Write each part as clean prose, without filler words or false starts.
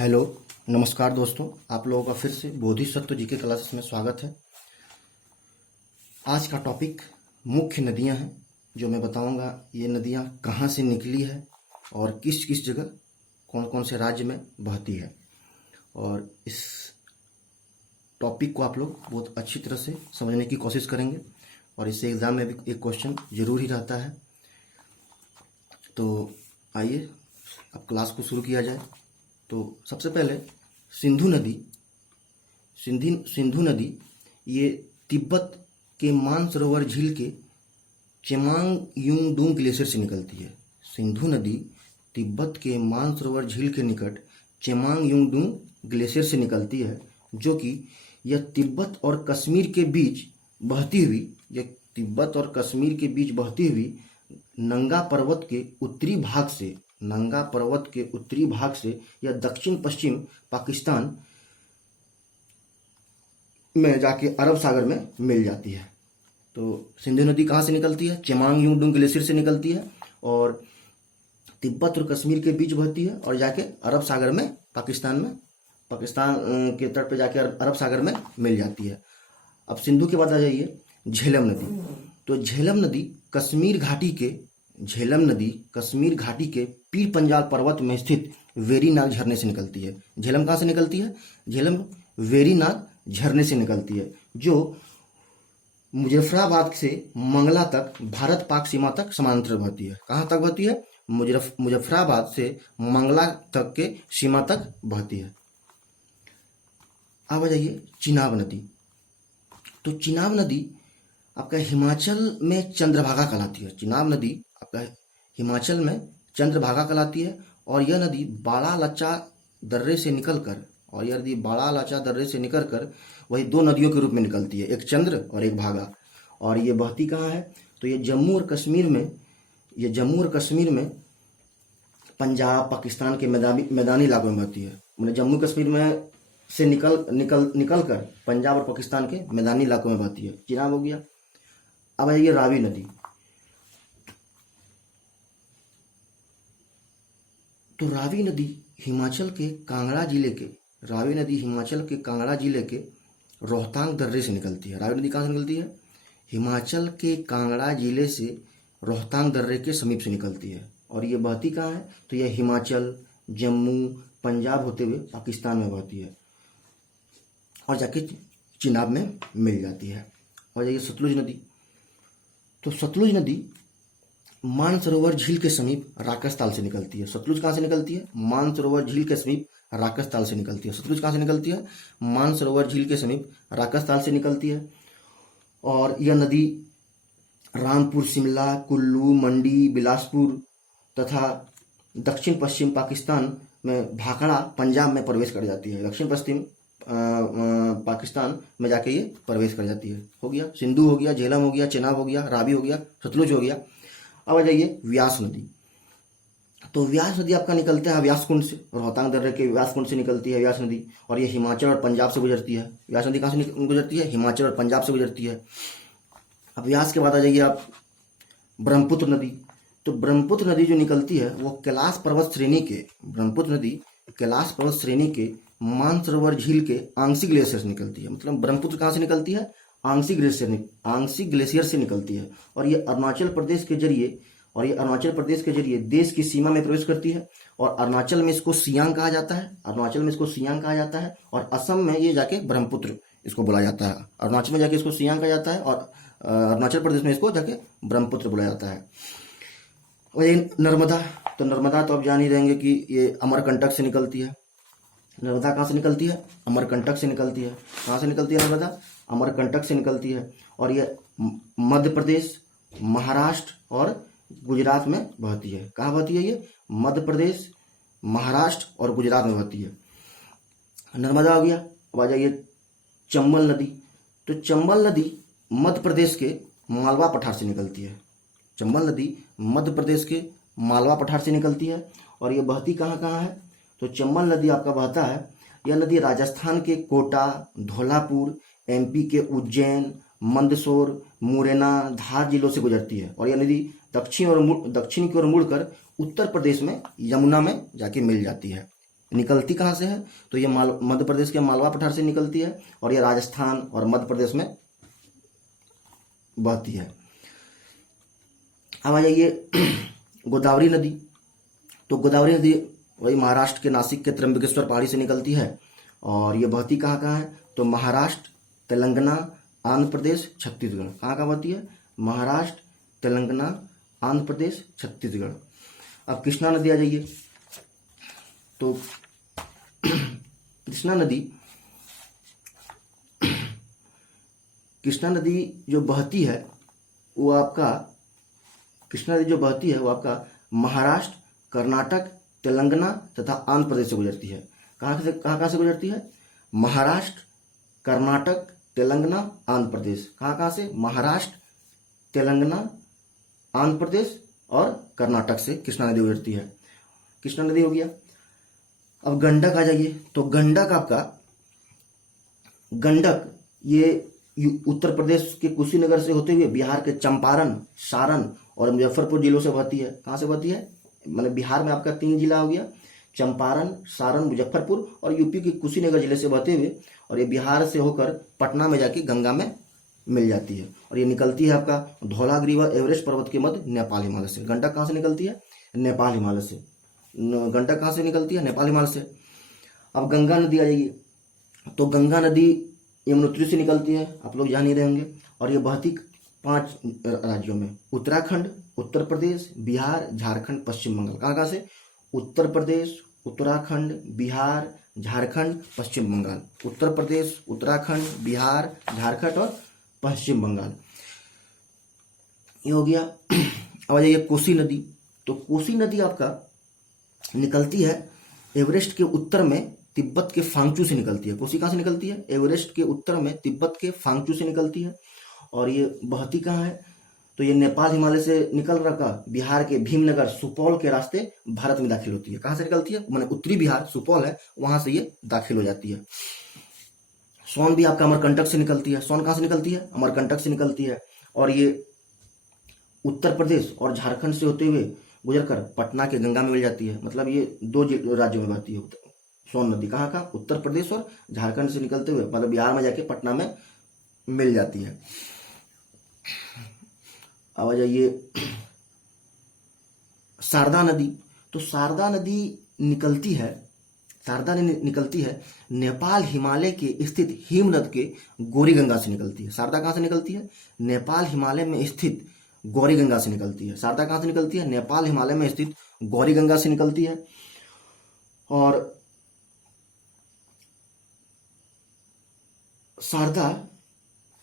Hello, नमस्कार दोस्तों। आप लोगों का फिर से बोधिसत्व जी के क्लासेस में स्वागत है। आज का टॉपिक मुख्य नदियां हैं, जो मैं बताऊंगा ये नदियां कहां से निकली है और किस किस जगह कौन कौन से राज्य में बहती है। और इस टॉपिक को आप लोग बहुत अच्छी तरह से समझने की कोशिश करेंगे और इससे एग्ज़ाम में भी एक क्वेश्चन जरूर ही रहता है। तो आइए अब क्लास को शुरू किया जाए। तो सबसे पहले सिंधु नदी ये तिब्बत के मानसरोवर झील के चेमांगयुंगडुंग ग्लेशियर से निकलती है। सिंधु नदी तिब्बत के मानसरोवर झील के निकट चेमांगयुंगडुंग ग्लेशियर से निकलती है, जो कि यह तिब्बत और कश्मीर के बीच बहती हुई नंगा पर्वत के उत्तरी भाग से यह दक्षिण पश्चिम पाकिस्तान में जाके अरब सागर में मिल जाती है। तो सिंधु नदी कहाँ से निकलती है? चेमांगयुंगडुंग ग्लेशियर से निकलती है और तिब्बत और कश्मीर के बीच बहती है और जाके अरब सागर में पाकिस्तान के तट पे जाके अरब सागर में मिल जाती है। अब सिंधु के बाद आ जाइए झेलम नदी। तो झेलम नदी कश्मीर घाटी के पीर पंजाल पर्वत में स्थित वेरीनाग झरने से निकलती है। झेलम कहाँ से निकलती है? झेलम वेरीनाग झरने से निकलती है, जो मुजफ्फराबाद से मंगला तक भारत पाक सीमा तक समांतर बहती है। कहाँ तक बहती है? मुजफ्फराबाद से मंगला तक के सीमा तक बहती है। अब आ जाइए चिनाब नदी। तो चिनाब नदी आपका हिमाचल में चंद्रभागा कहलाती है। चिनाब नदी आपका हिमाचल में चंद्रभागा कहलाती है और यह नदी बाड़ा लाचा दर्रे से निकलकर वही दो नदियों के रूप में निकलती है, एक चंद्र और एक भागा। और ये बहती कहाँ है? तो ये जम्मू और कश्मीर में पंजाब पाकिस्तान के मैदानी इलाकों में बहती है। मतलब जम्मू कश्मीर में से निकल कर पंजाब और पाकिस्तान के मैदानी इलाकों में बहती है। चिनाब हो गया। अब आइए रावी नदी। तो रावी नदी हिमाचल के कांगड़ा जिले के रोहतांग दर्रे से निकलती है। रावी नदी कहाँ से निकलती है? हिमाचल के कांगड़ा जिले से रोहतांग दर्रे के समीप से निकलती है और ये बहती कहाँ है? तो यह हिमाचल, जम्मू, पंजाब होते हुए पाकिस्तान में बहती है और जाके चिनाब में मिल जाती है। और जाइए सतलुज नदी। तो सतलुज नदी मानसरोवर झील के समीप राकस ताल से निकलती है। सतलुज कहाँ से निकलती है? मानसरोवर झील के समीप राकस ताल से निकलती है। सतलुज कहाँ से निकलती है? मानसरोवर झील के समीप राकस ताल से निकलती है और यह नदी रामपुर, शिमला, कुल्लू, मंडी, बिलासपुर तथा दक्षिण पश्चिम पाकिस्तान में भाखड़ा पंजाब में प्रवेश कर जाती है। दक्षिण पश्चिम पाकिस्तान में जाके ये प्रवेश कर जाती है। हो गया सिंधु, हो गया झेलम, हो गया चिनाब, हो गया रावी, हो गया सतलुज, हो गया। अब आ जाइए व्यास नदी। तो व्यास नदी आपका निकलता है व्यास कुंड से, रोहतांग दर्रे के व्यास कुंड से निकलती है व्यास नदी और ये हिमाचल और पंजाब से गुजरती है। व्यास नदी कहाँ से गुजरती है? हिमाचल और पंजाब से गुजरती है। अब व्यास के बाद आ जाइए आप ब्रह्मपुत्र नदी। तो ब्रह्मपुत्र नदी जो निकलती है वो कैलाश पर्वत श्रेणी के मानसरोवर झील के आंशिक ग्लेशियर से निकलती है। मतलब ब्रह्मपुत्र कहाँ से निकलती है? आंशिक ग्लेशियर से निकलती है और ये अरुणाचल प्रदेश के जरिए देश की सीमा में प्रवेश करती है और अरुणाचल में इसको सियांग कहा जाता है और असम में ये जाके ब्रह्मपुत्र इसको बोला जाता है। अरुणाचल में जाके इसको सियांग कहा जाता है और अरुणाचल प्रदेश में इसको जाके ब्रह्मपुत्र बोला जाता है। और ये नर्मदा। तो नर्मदा तो आप जान ही रहेंगे कि ये अमरकंटक से निकलती है। नर्मदा कहाँ से निकलती है? अमरकंटक से निकलती है। कहाँ से निकलती है नर्मदा? अमरकंटक से निकलती है और यह मध्य प्रदेश, महाराष्ट्र और गुजरात में बहती है। कहाँ बहती है ये? मध्य प्रदेश, महाराष्ट्र और गुजरात में बहती है। नर्मदा हो गया। अब आ जाइए चंबल नदी। तो चंबल नदी मध्य प्रदेश के मालवा पठार से निकलती है। और ये बहती कहाँ है? तो चंबल नदी आपका बहता है, यह नदी राजस्थान के कोटा, धौलापुर, एमपी के उज्जैन, मंदसौर, मुरैना, धार जिलों से गुजरती है और यह नदी दक्षिण की ओर मुड़कर उत्तर प्रदेश में यमुना में जाके मिल जाती है। निकलती कहाँ से है? तो ये मध्य प्रदेश के मालवा पठार से निकलती है और ये राजस्थान और मध्य प्रदेश में बहती है। अब आ जाइए गोदावरी नदी। तो गोदावरी नदी वही महाराष्ट्र के नासिक के त्र्यंबकेश्वर पहाड़ी से निकलती है और ये बहती कहाँ कहाँ है? तो महाराष्ट्र, तेलंगाना, आंध्र प्रदेश, छत्तीसगढ़। कहाँ कहाँ बहती है? महाराष्ट्र, तेलंगाना, आंध्र प्रदेश, छत्तीसगढ़। अब कृष्णा नदी आ जाइए। तो कृष्णा नदी जो बहती है वो आपका महाराष्ट्र, कर्नाटक, तेलंगाना तथा आंध्र प्रदेश से गुजरती है। कहाँ से गुजरती है? महाराष्ट्र, कर्नाटक, तेलंगाना, आंध्र प्रदेश। कहाँ से? महाराष्ट्र, तेलंगाना, आंध्र प्रदेश और कर्नाटक से कृष्णा नदी गुजरती है। कृष्णा नदी हो गया। अब गंडक आ जाइए। तो गंडक ये उत्तर प्रदेश के कुशीनगर से होते हुए बिहार के चंपारण, सारण और मुजफ्फरपुर जिलों से बहती है। कहाँ से बहती है? मतलब बिहार में आपका 3 जिला हो गया, चंपारण, सारण, मुजफ्फरपुर, और यूपी के कुशीनगर जिले से बहते हुए और ये बिहार से होकर पटना में जाके गंगा में मिल जाती है और ये निकलती है आपका धौलागिरी व एवरेस्ट पर्वत के मध्य नेपाल हिमालय से। गंडक कहाँ से निकलती है? नेपाल हिमालय से। गंडक कहाँ से निकलती है? नेपाल हिमालय से। अब गंगा नदी आ जाइए। तो गंगा नदी यमुनोत्री से निकलती है, आप लोग जान ही रहे होंगे, और ये बहती 5 राज्यों में, उत्तराखंड, उत्तर प्रदेश, बिहार, झारखंड, पश्चिम बंगाल। कहाँ से? उत्तर प्रदेश, उत्तराखंड, बिहार, झारखंड, पश्चिम बंगाल। उत्तर प्रदेश, उत्तराखंड, बिहार, झारखंड और पश्चिम बंगाल, ये हो गया। अब आ जाइए कोसी नदी। तो कोसी नदी आपका निकलती है एवरेस्ट के उत्तर में तिब्बत के फांगचू से निकलती है। कोसी कहाँ से निकलती है? एवरेस्ट के उत्तर में तिब्बत के फांगचू से निकलती है और ये बहती कहाँ है? तो ये नेपाल हिमालय से निकल रखा बिहार के भीमनगर, सुपौल के रास्ते भारत में दाखिल होती है। कहाँ से निकलती है? माने उत्तरी बिहार, सुपौल है, वहां से ये दाखिल हो जाती है। सोन भी आपका अमरकंटक से निकलती है। सोन कहाँ से निकलती है? अमरकंटक से निकलती है और ये उत्तर प्रदेश और झारखंड से होते हुए गुजरकर पटना के गंगा में मिल जाती है। मतलब ये 2 राज्यों में बहती है सोन नदी। कहाँ का? उत्तर प्रदेश और झारखंड से निकलते हुए मतलब बिहार में जाके पटना में मिल जाती है। अब आ जाइए शारदा नदी। तो शारदा नदी निकलती है नेपाल हिमालय के स्थित हिमनद के गौरी गंगा से निकलती है। शारदा कहाँ से निकलती है? नेपाल हिमालय में स्थित गौरी गंगा से निकलती है। शारदा कहाँ से निकलती है? नेपाल हिमालय में स्थित गौरी गंगा से निकलती है। और शारदा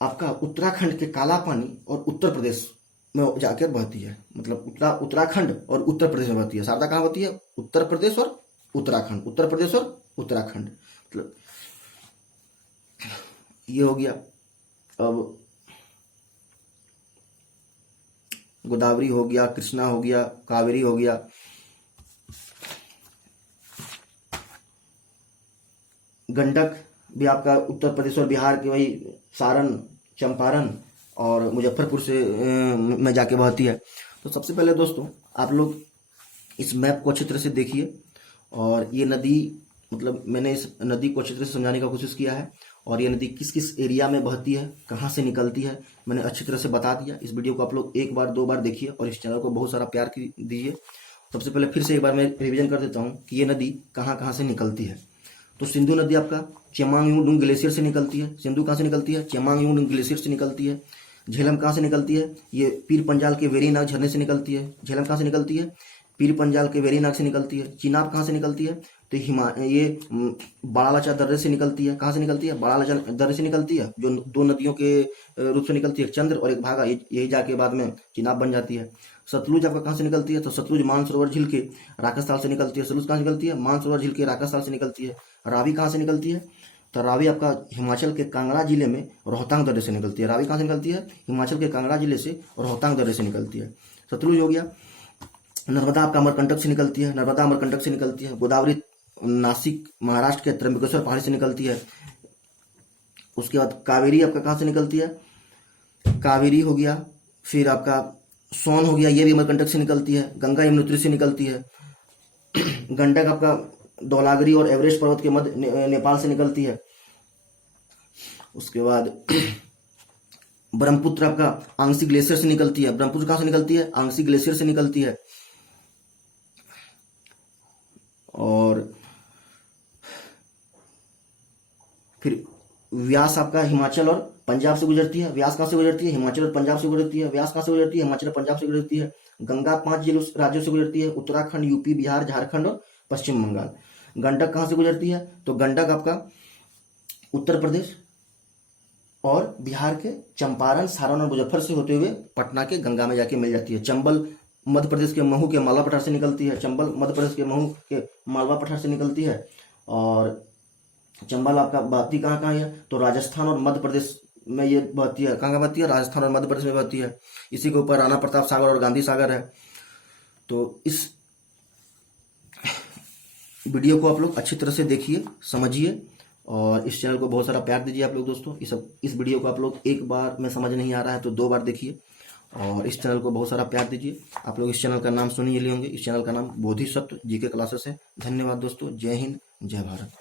आपका उत्तराखंड के काला पानी और उत्तर प्रदेश में जाकर बहती है। मतलब उत्तराखंड और उत्तर प्रदेश में बहती है। शारदा कहाँ बहती है? उत्तर प्रदेश और उत्तराखंड, उत्तर प्रदेश और उत्तराखंड, मतलब ये हो गया। अब गोदावरी हो गया, कृष्णा हो गया, कावेरी हो गया। गंडक भी आपका उत्तर प्रदेश और बिहार के वही सारण, चंपारण और मुजफ्फरपुर से में जाके बहती है। तो सबसे पहले दोस्तों आप लोग इस मैप को अच्छी तरह से देखिए और ये नदी, मतलब मैंने इस नदी को अच्छी तरह से समझाने का कोशिश किया है और ये नदी किस किस एरिया में बहती है, कहाँ से निकलती है, मैंने अच्छी तरह से बता दिया। इस वीडियो को आप लोग 1 बार 2 बार देखिए और इस चैनल को बहुत सारा प्यार दीजिए। सबसे पहले फिर से एक बार मैं रिवीजन कर देता हूँ कि ये नदी कहाँ कहाँ से निकलती है। तो सिंधु नदी आपका चेमांगयुंग ग्लेशियर से निकलती है। सिंधु कहाँ से निकलती है? चेमांगयुंग ग्लेशियर से निकलती है। झेलम कहाँ से निकलती है? ये पीर पंजाल के वेरीनाग झरने से निकलती है। झेलम कहाँ से निकलती है? पीर पंजाल के वेरीनाग से निकलती है। चिनाब कहाँ से निकलती है? तो ये बाड़ालाचा दर्रे से निकलती है। कहाँ से निकलती है? बाड़ालाचा दर्रे से निकलती है, जो 2 नदियों के रूप से निकलती है, चंद्र और एक भागा, यही जाके बाद में चिनाब बन जाती है। सतलुज आपका कहाँ से निकलती है? तो सतलुज मानसरोवर झील के राकस्थाल से निकलती है। सतलुज कहाँ से निकलती है? मानसरोवर झील के राकस्थाल से निकलती है। रावी कहाँ से निकलती है? तो रावी आपका हिमाचल के कांगड़ा जिले में रोहतांग दर्रे से निकलती है। रावी कहाँ से निकलती है? हिमाचल के कांगड़ा जिले से रोहतांग दर्रे से निकलती है। सतलुज हो गया। नर्मदा आपका अमरकंटक से निकलती है। नर्मदा अमरकंटक से निकलती है। गोदावरी नासिक महाराष्ट्र के त्र्यंबकेश्वर पहाड़ी से निकलती है। उसके बाद कावेरी आपका कहाँ से निकलती है? कावेरी हो गया। फिर आपका सोन हो गया, ये भी अमरकंटक से निकलती है। गंगा यमुनोत्री से निकलती है। गंडक आपका धौलागिरी और एवरेस्ट पर्वत के मध्य नेपाल से निकलती है। उसके बाद ब्रह्मपुत्र आपका आंगसी ग्लेशियर से निकलती है। ब्रह्मपुत्र कहाँ से निकलती है? आंगसी ग्लेशियर से निकलती है। और फिर व्यास आपका हिमाचल और पंजाब से गुजरती है। व्यास कहाँ से गुजरती है? हिमाचल और पंजाब से गुजरती है। व्यास कहाँ से गुजरती है? हिमाचल और पंजाब से गुजरती है। गंगा 5 राज्यों से गुजरती है, उत्तराखंड, यूपी, बिहार, झारखंड और पश्चिम बंगाल। गंडक कहाँ से गुजरती है? तो गंडक आपका उत्तर प्रदेश और बिहार के चंपारण, सारण और मुजफ्फर से होते हुए पटना के गंगा में जाके मिल जाती है। चंबल मध्य प्रदेश के महू के मालवा पठार से निकलती है। चंबल मध्य प्रदेश के महू के मालवा पठार से निकलती है। और चंबल आपका बहती कहाँ कहाँ है? तो राजस्थान और मध्य प्रदेश में ये बहती है। कहाँ बहती है? राजस्थान और मध्य प्रदेश में बहती है। इसी के ऊपर राणा प्रताप सागर और गांधी सागर है। तो इस वीडियो को आप लोग अच्छी तरह से देखिए, समझिए और इस चैनल को बहुत सारा प्यार दीजिए आप लोग दोस्तों। इस वीडियो को आप लोग एक बार में समझ नहीं आ रहा है तो 2 बार देखिए और इस चैनल को बहुत सारा प्यार दीजिए। आप लोग इस चैनल का नाम सुन ही लिए होंगे। इस चैनल का नाम बोधिसत्व जीके क्लासेस है। धन्यवाद दोस्तों। जय हिंद, जय भारत।